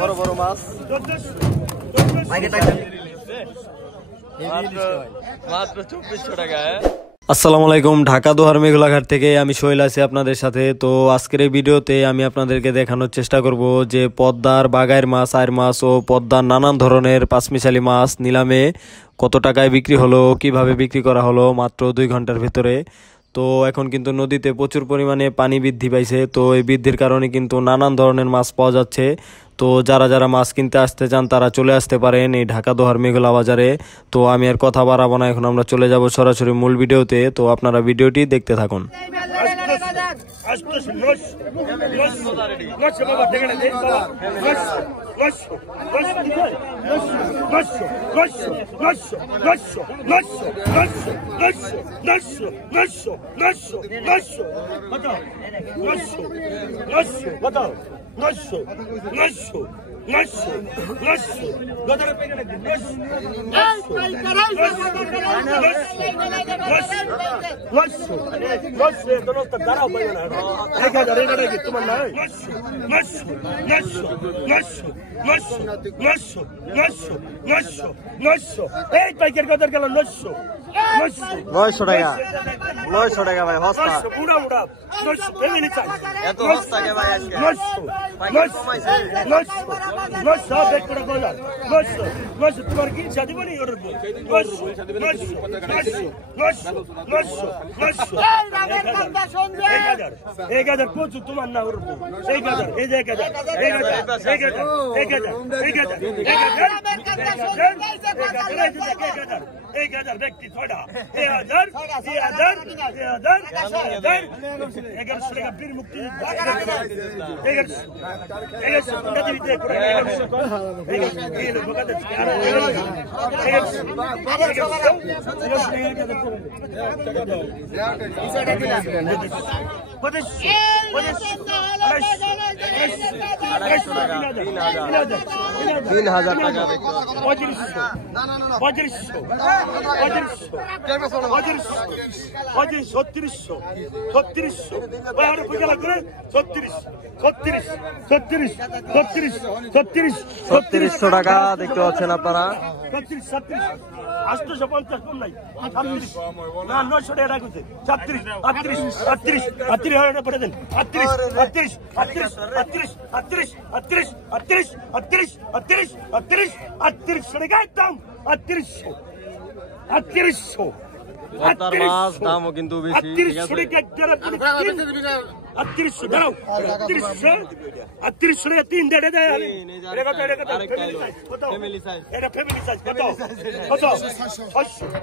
বড় বড় মাছ মাত্র 2400 টাকা। আসসালামু আলাইকুম, ঢাকা দোহার মেঘলাঘাট থেকে আমি সোহেল আছি আপনাদের সাথে। তো আজকের এই ভিডিওতে আমি আপনাদেরকে দেখানোর চেষ্টা করব যে পদ্মার বাগাইর মাছ, আয়ের মাছ ও পদ্মার নানান ধরনের পাঁচমিশালি মাছ নিলামে কত টাকায় বিক্রি হলো, কিভাবে বিক্রি করা হলো মাত্র 2 ঘন্টার ভিতরে। তো এখন কিন্তু নদীতে প্রচুর পরিমাণে পানি বৃদ্ধি পাইছে, তো এই বৃদ্ধির কারণে কিন্তু নানান ধরনের মাছ পাওয়া যাচ্ছে। তো যারা যারা মাছ কিনতে আসতে চান তারা চলে আসতে পারেন এই ঢাকা দোহার মেঘলা বাজারে। তো আমি আর কথা বাড়াবো না, এখন আমরা চলে যাব সরাসরি মূল ভিডিওতে। তো আপনারা ভিডিওটি দেখতে থাকুন। টাকা দেখতে পাচ্ছেন আপনারা। 850 কম নাই, 900 টাকা রাখছে। 37 38 38 38 হাজার পড়ে দেন। 38 38 38 38 38 38 38 38 38 38 38 টাকা দাম। 3800 3800 দামও কিন্তু বেশি। 3800 দাও, 3800 টাকা 3 দেড়ে দেয়। ফ্যামিলি সাইজ কত? 500 400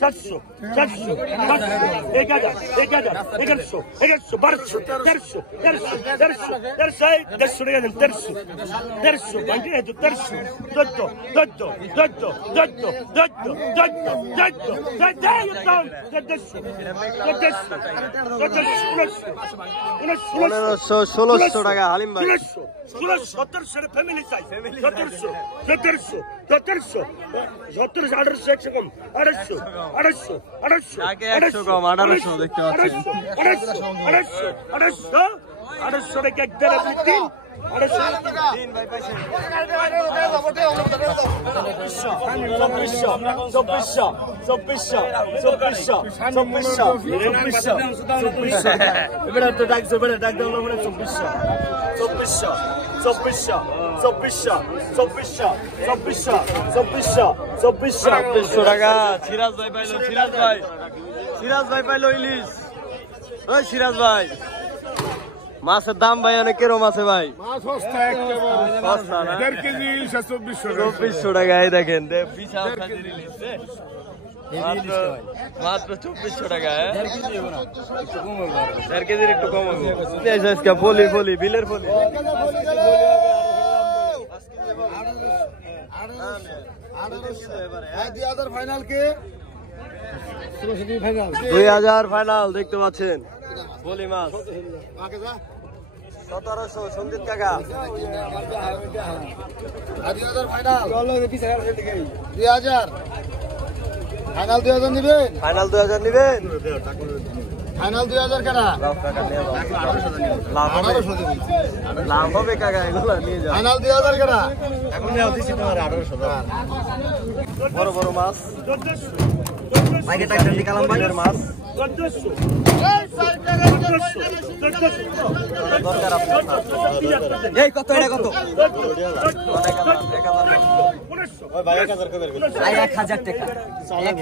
400 1000 1100 1100 1200 1300 1300 1300 টাকা দেন। 1300 ভাঙে 1300 1600 টাকা হালিম ভাই। 1700 ফ্যামিলি সাইজ 1700 1700 1700 1700 1800 100 কম 800 800 800 100 কম 1800 দেখতে পাচ্ছেন। 800 800 টাকা এক দেড় আপনি 3 টাকা। সিরাজ ভাই পাইলো, সিরাজ ভাই পাইলো ইলিশ। ওই সিরাজ ভাই, মাছের দাম ভাই অনেক কেরম আছে ভাই? সস্তা 2400 টাকা। এই দেখেন মাত্র 2400 টাকা। 1.5 কেজির একটু কম হবে। ফলি বিলের ফলি 2000 ফাইনাল দেখতে পাচ্ছেন। ফলি মাছ 1700 সন্দীপ কাকা। 2000 ফাইনাল 2000 ফাইনাল 2000 নিবেন? ফাইনাল 2000 নিবেন। ফাইনাল 2000 কাটা লাভ হবে কাকা এগুলো নিয়ে যাও ফাইনাল 2000 কাটা এখন নেওয়া দিছি তোমার 1800 বড় বড় মাছ আগে টাকা দিয়ে কালাম ভাইয়ের মাছ দরকার আপনার এই কত এটা কত ওই ভাই 1000 করে 1000 টাকা 1000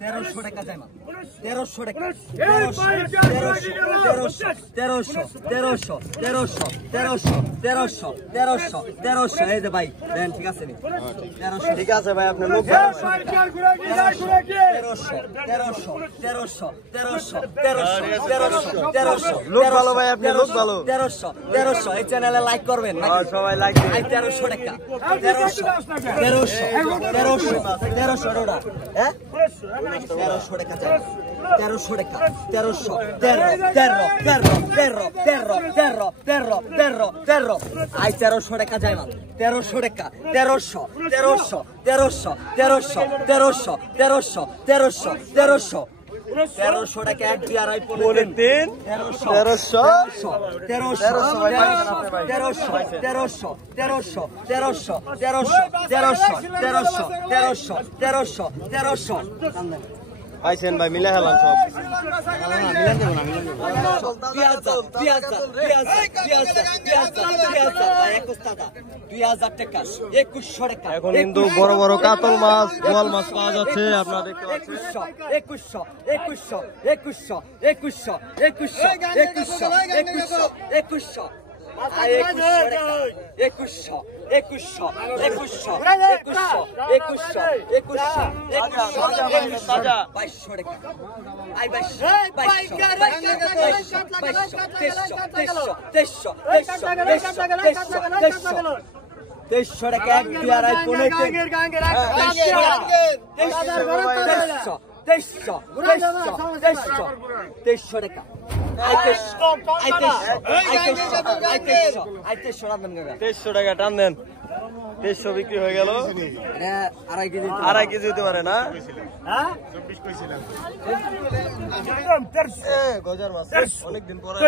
1300 টাকা যায় মা 1300 টাকা 1300 এই যে ভাই দেন ঠিক আছে নি 1300 ঠিক আছে ভাই আপনি লোক 1300 লোক ভালো ভাই আপনি লোক ভালো 1300 এই চ্যানেলে লাইক করবেন সবাই লাইক 1300 টাকা 1300 ওটা হ্যাঁ 1300 টাকা যায় 1300 টাকা 1300 আই 1300 টাকা যায় না 1300 টাকা 1300 টাকা এক দুই আড়াই পনেরো তিন 1300 পাইছেন ভাই মিলে হেলাম সব এখন কিন্তু বড় বড় কাতল মাছ বোয়াল মাছ পাওয়া যাচ্ছে আপনারা দেখতে পাচ্ছেন 2300 টাকা এক দুই আড়াই পনেরো 2300 টাকা 2300 টাকা টান দেন 2300 বিক্রি হয়ে গেল আড়াই কেজি হতে পারে না গজার মাছ অনেকদিন পরে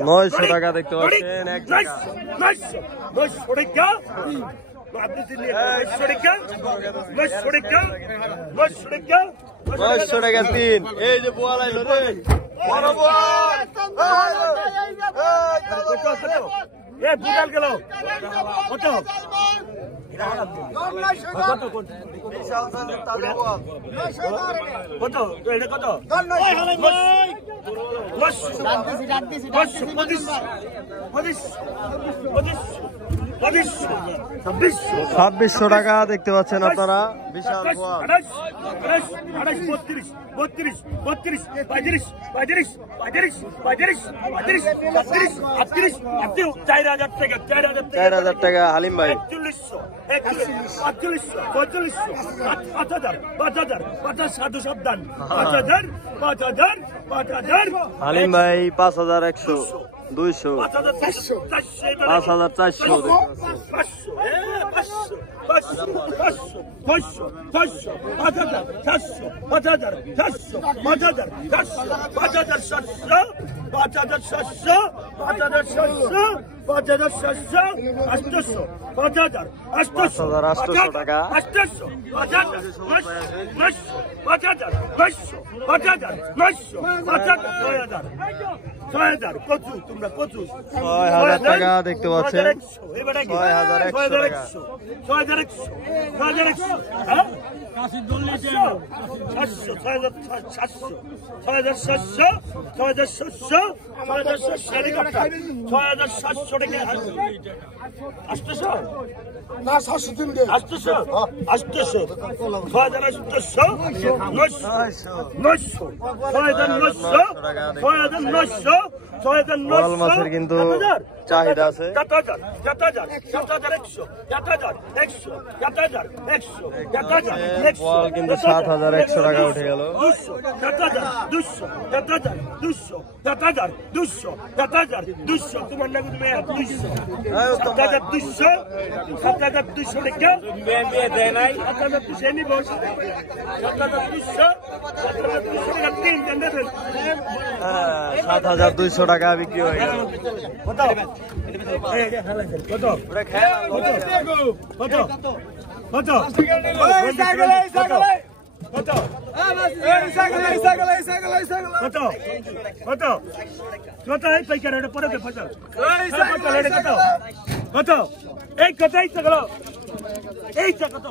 900 টাকা দেখতে পাচ্ছেন 900 টাকা তিন এই যে বোয়াল আইলো রে বড় বোয়াল গেল কত কত এটা কত 2600 টাকা দেখতে পাচ্ছেন আপনারা বিশাল বোয়াল 4000 টাকা হালিম ভাই 5000 হালিম ভাই 5100 200 5400 5700 5700 5700 800 5000 5800 টাকা 800 5000 5000 6000 কচু তোমরা কচু 6000 টাকা দেখতে পাচ্ছেন 6100 6100 হ্যাঁ বোয়াল মাছের কিন্তু চাহিদা আছে। 7100 কিন্তু 7100 টাকা উঠে গেল। 200 তোমার নাকি তুমি 7200 টাকা দেয় নাই 7200 এমনি বস 7200 টাকা 3 দেন 7200 টাকা বিক্রি হয়ে গেল। কত এই পাইকার এটা পরে কত এই কথাই তো গেল এই কত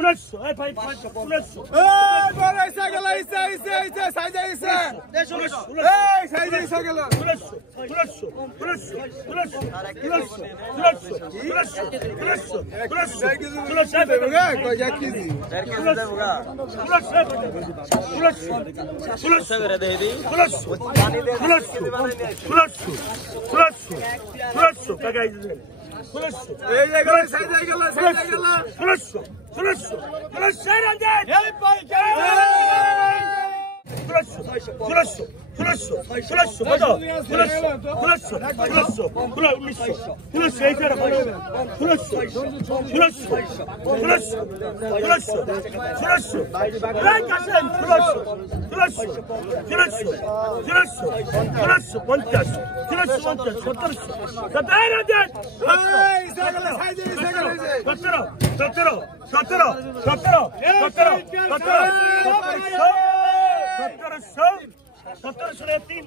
1900 এই ভাই 1900 সতেরোশো 3